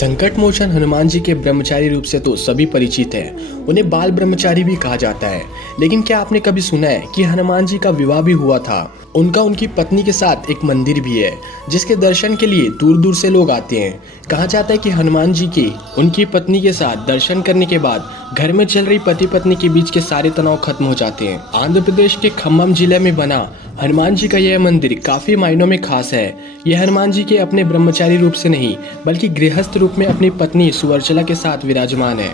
संकट मोचन हनुमान जी के ब्रह्मचारी रूप से तो सभी परिचित हैं। उन्हें बाल ब्रह्मचारी भी कहा जाता है। लेकिन क्या आपने कभी सुना है कि हनुमान जी का विवाह भी हुआ था? उनकी पत्नी के साथ एक मंदिर भी है जिसके दर्शन के लिए दूर दूर से लोग आते हैं। कहा जाता है कि हनुमान जी के उनकी पत्नी के साथ दर्शन करने के बाद घर में चल रही पति पत्नी के बीच के सारे तनाव खत्म हो जाते हैं। आंध्र प्रदेश के खम्मम जिले में बना हनुमान जी का यह मंदिर काफी मायनों में खास है। यह हनुमान जी के अपने ब्रह्मचारी रूप से नहीं बल्कि गृहस्थ रूप में अपनी पत्नी सुवर्चला के साथ विराजमान है।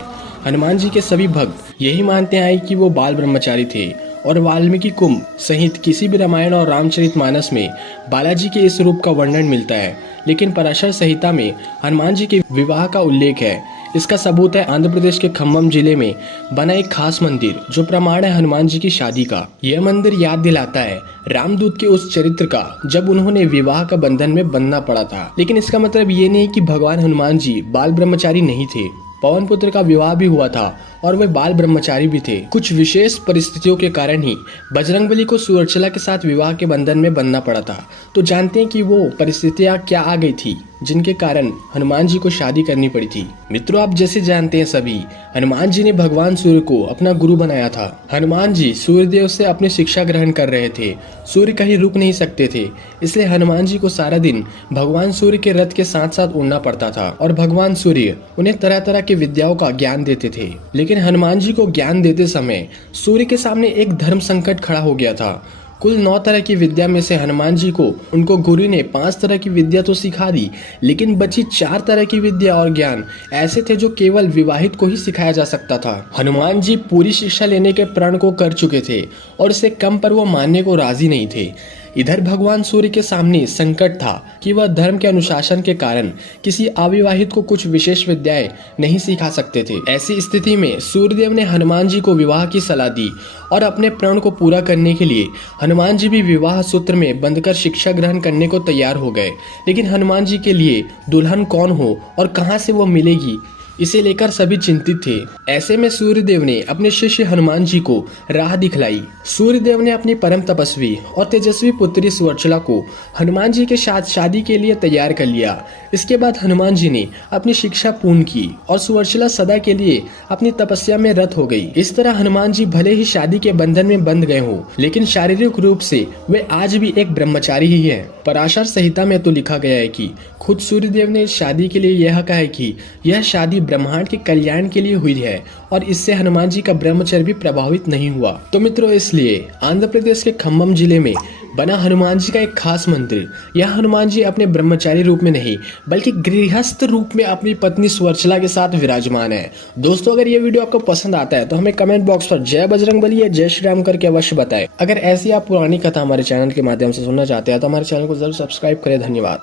हनुमान जी के सभी भक्त यही मानते हैं कि वो बाल ब्रह्मचारी थे और वाल्मीकि कुंभ सहित किसी भी रामायण और रामचरितमानस में बालाजी के इस रूप का वर्णन मिलता है। लेकिन पराशर संहिता में हनुमान जी के विवाह का उल्लेख है। इसका सबूत है आंध्र प्रदेश के खम्मम जिले में बना एक खास मंदिर जो प्रमाण है हनुमान जी की शादी का। यह मंदिर याद दिलाता है रामदूत के उस चरित्र का जब उन्होंने विवाह का बंधन में बंधना पड़ा था। लेकिन इसका मतलब ये नहीं कि भगवान हनुमान जी बाल ब्रह्मचारी नहीं थे। पवन पुत्र का विवाह भी हुआ था और वे बाल ब्रह्मचारी भी थे। कुछ विशेष परिस्थितियों के कारण ही बजरंगबली को सुवर्चला के साथ विवाह के बंधन में बंधना पड़ा था। तो जानते हैं कि वो परिस्थितियां क्या आ गई थी जिनके कारण हनुमान जी को शादी करनी पड़ी थी। मित्रों, आप जैसे जानते हैं सभी, हनुमान जी ने भगवान सूर्य को अपना गुरु बनाया था। हनुमान जी सूर्यदेव से अपनी शिक्षा ग्रहण कर रहे थे। सूर्य कहीं रुक नहीं सकते थे, इसलिए हनुमान जी को सारा दिन भगवान सूर्य के रथ के साथ साथ उड़ना पड़ता था और भगवान सूर्य उन्हें तरह तरह की विद्याओं का ज्ञान देते थे। लेकिन हनुमान जी को ज्ञान देते समय सूर्य के सामने एक धर्म संकट खड़ा हो गया था। कुल 9 तरह की विद्या में से हनुमान जी को उनको गुरु ने 5 तरह की विद्या तो सिखा दी, लेकिन बची 4 तरह की विद्या और ज्ञान ऐसे थे जो केवल विवाहित को ही सिखाया जा सकता था। हनुमान जी पूरी शिक्षा लेने के प्रण को कर चुके थे और इससे कम पर वो मानने को राजी नहीं थे। इधर भगवान सूर्य के सामने संकट था कि वह धर्म के अनुशासन के कारण किसी अविवाहित को कुछ विशेष विद्याएं नहीं सिखा सकते थे। ऐसी स्थिति में सूर्यदेव ने हनुमान जी को विवाह की सलाह दी और अपने प्रण को पूरा करने के लिए हनुमान जी भी विवाह सूत्र में बंधकर शिक्षा ग्रहण करने को तैयार हो गए। लेकिन हनुमान जी के लिए दुल्हन कौन हो और कहां से वो मिलेगी, इसे लेकर सभी चिंतित थे। ऐसे में सूर्यदेव ने अपने शिष्य हनुमान जी को राह दिखलाई। सूर्यदेव ने अपनी परम तपस्वी और तेजस्वी पुत्री सुवर्चला को हनुमान जी के साथ शादी के लिए तैयार कर लिया। इसके बाद हनुमान जी ने अपनी शिक्षा पूर्ण की और सुवर्चला सदा के लिए अपनी तपस्या में रत हो गई। इस तरह हनुमान जी भले ही शादी के बंधन में बंध गए हों, लेकिन शारीरिक रूप से वे आज भी एक ब्रह्मचारी ही है। पराशर संहिता में तो लिखा गया है कि खुद सूर्यदेव ने शादी के लिए यह कहा है कि यह शादी ब्रह्मांड के कल्याण के लिए हुई है और इससे हनुमान जी का ब्रह्मचर्य भी प्रभावित नहीं हुआ। तो मित्रों, इसलिए आंध्र प्रदेश के खम्मम जिले में बना हनुमान जी का एक खास मंदिर, यह हनुमान जी अपने ब्रह्मचारी रूप में नहीं बल्कि गृहस्थ रूप में अपनी पत्नी सुवर्चला के साथ विराजमान है। दोस्तों, अगर ये वीडियो आपको पसंद आता है तो हमें कमेंट बॉक्स पर जय बजरंगबली या जय श्री राम करके अवश्य बताएं। अगर ऐसी आप पुरानी कथा हमारे चैनल के माध्यम से सुनना चाहते हैं तो हमारे चैनल को जरूर सब्सक्राइब करें। धन्यवाद।